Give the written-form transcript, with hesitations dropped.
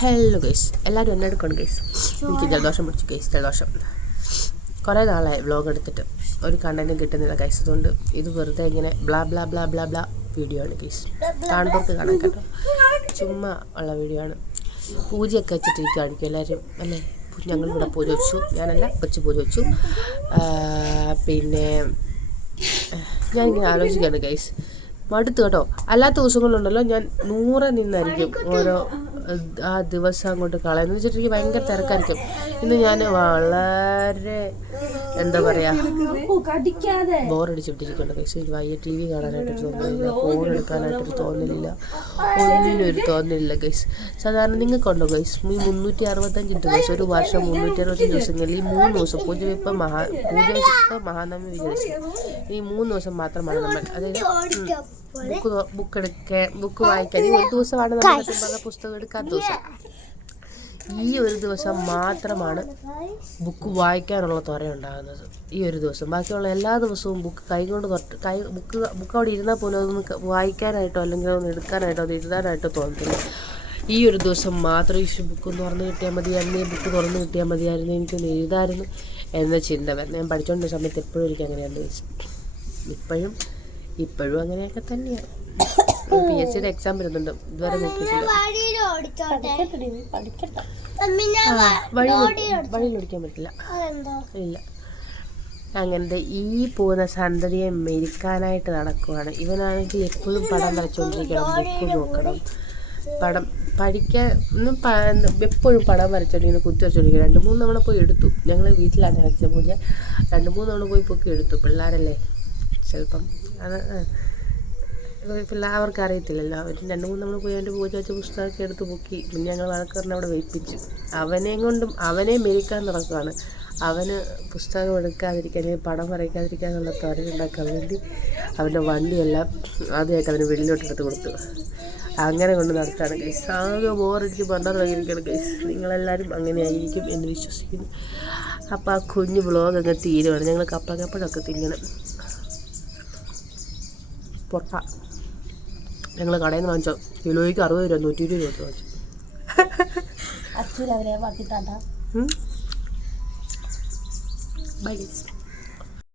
Hello guys, എല്ലാവരും എന്നെ എടുക്കണം ഗൈസ്. എനിക്ക് ജലദോഷം പിടിച്ചു ഗൈസ്. ജലദോഷം കുറേ നാളായി വ്ലോഗ് എടുത്തിട്ട് ഒരു കണ്ടന്റും കിട്ടുന്നില്ല ഗൈസ്. അതുകൊണ്ട് ഇത് വെറുതെ ഇങ്ങനെ blah blah blah blah blah video ആണ് ഗൈസ്. കാണുന്നവർക്ക് കാണാൻ കേട്ടോ, ചുമ്മാ ഉള്ള വീഡിയോ ആണ്. പൂജയൊക്കെ വെച്ചിട്ടിരിക്കുകയായിരിക്കും എല്ലാവരും അല്ലേ. ഞങ്ങളിവിടെ പൂജ വെച്ചു, ഞാനല്ല കൊച്ചു പൂജ വെച്ചു. പിന്നെ ഞാനിങ്ങനെ ആലോചിക്കുകയാണ് ഗൈസ്, മടുത്തു കേട്ടോ. അല്ലാത്ത ദിവസങ്ങളുണ്ടല്ലോ ഞാൻ 100 നിന്നായിരിക്കും ഓരോ ആ ദിവസം അങ്ങോട്ട് കളയുന്നത് വെച്ചിട്ടുണ്ടെങ്കിൽ ഭയങ്കര തിരക്കായിരിക്കും. ഇന്ന് ഞാൻ വളരെ എന്താ പറയുക ബോറടിച്ചിട്ടിരിക്കുന്നുണ്ട് ഗൈസ്. വയ്യ, ടി വി കാണാനായിട്ടൊരു തോന്നുന്നില്ല, ഫോൺ എടുക്കാനായിട്ടൊരു തോന്നലില്ല, ഒന്നിനും ഒരു തോന്നലില്ല ഗൈസ്. സാധാരണ നിങ്ങൾക്കുണ്ടോ ഗൈസ് ഈ 365 ദിവസം, ഒരു വർഷം 365 ദിവസങ്ങളിൽ ഈ 3 ദിവസം പൂജ വെപ്പ് മഹാനവമി വിജയദശമി, ഈ 3 ദിവസം മാത്രമാണ് നമ്മൾ, അതായത് ബുക്ക് വായിക്കാൻ ഈ ഒരു ദിവസമാണ് നമ്മൾ പറഞ്ഞ പുസ്തകം എടുക്കാത്ത ദിവസം. ഈ ഒരു ദിവസം മാത്രമാണ് ബുക്ക് വായിക്കാനുള്ള ത്വര ഉണ്ടാകുന്നത്, ഈ ഒരു ദിവസം. ബാക്കിയുള്ള എല്ലാ ദിവസവും ബുക്ക് കൈകൊണ്ട് ബുക്ക് അവിടെ ഇരുന്നാൽ പോലും അതൊന്ന് വായിക്കാനായിട്ടോ അല്ലെങ്കിൽ ഒന്ന് എടുക്കാനായിട്ടോ അത് എഴുതാനായിട്ടോ തോന്നത്തില്ല. ഈ ഒരു ദിവസം മാത്രം ഈ ബുക്ക് തുറന്ന് കിട്ടിയാൽ മതിയായിരുന്നു, ഈ ബുക്ക് തുറന്ന് കിട്ടിയാൽ മതിയായിരുന്നു, എനിക്കൊന്ന് എഴുതാമായിരുന്നു എന്ന ചിന്ത വരുന്നത്. ഞാൻ പഠിച്ചുകൊണ്ടിരുന്ന സമയത്ത് എപ്പോഴും എനിക്ക് അങ്ങനെയാണ് ഇപ്പോഴും അങ്ങനെയൊക്കെ തന്നെയാണ്. PSCയുടെ എക്സാം വരുന്നുണ്ട്, ഇതുവരെ നോക്കിയിട്ടില്ല. വഴിയിൽ ഓടിക്കാൻ പറ്റില്ല, ഇല്ല. അങ്ങനത്തെ ഈ പോകുന്ന സന്തതിയെ മെരിക്കാനായിട്ട് നടക്കുവാണ്. ഇവനാണെങ്കിൽ എപ്പോഴും പടം വരച്ചുകൊണ്ടിരിക്കണം, ബുക്ക് നോക്കണം, പടം പഠിക്കാൻ എപ്പോഴും പടം വരച്ചോണ്ടിരിക്കണം, കുത്തി വരച്ചോണ്ടിരിക്കണം. 2-3 തവണ പോയി എടുത്തു. ഞങ്ങൾ വീട്ടിലാണ് വെച്ച പൂജ, 2-3 തവണ പോയി പൊക്കി എടുത്തു. പിള്ളേരല്ലേ ചിലപ്പം അത് പിള്ളേർക്ക് അറിയത്തില്ലല്ലോ. അവർ 2-3 തവണ പോയി അവൻ്റെ പൂജ വെച്ച പുസ്തകമൊക്കെ എടുത്ത് പൊക്കി. പിന്നെ ഞങ്ങൾ വഴക്കറിനെ അവിടെ വെയിപ്പിച്ചു. അവനെ മെരിക്കാൻ നടക്കുകയാണ്. അവന് പുസ്തകം എടുക്കാതിരിക്കാൻ, പടം വരയ്ക്കാതിരിക്കാനുള്ള ത്വരയുണ്ടാക്കാൻ വേണ്ടി അവൻ്റെ വണ്ടിയെല്ലാം ആദ്യമായിട്ട് അവന് വെളിയിലോട്ട് എടുത്ത് കൊടുത്തു. അങ്ങനെ കൊണ്ട് നടത്താണ് ഗൈസ്. ആകെ ബോറടിച്ച് പണ്ടായിരിക്കണം ഗൈസ്. നിങ്ങളെല്ലാവരും അങ്ങനെ ആയിരിക്കും എന്ന് വിശ്വസിക്കുന്നു. അപ്പോൾ ആ കുഞ്ഞു വ്ലോഗ് അങ്ങ് തീരുവാണ്. ഞങ്ങൾ കപ്പലക്കപ്പഴൊക്കെ തിന്നണം. പൊട്ട ഞങ്ങൾ കടയിൽ നിന്ന് വാങ്ങിച്ചോ, കിലോയ്ക്ക് 60 രൂപ, 120 രൂപ വാങ്ങിച്ചു. Bye guys.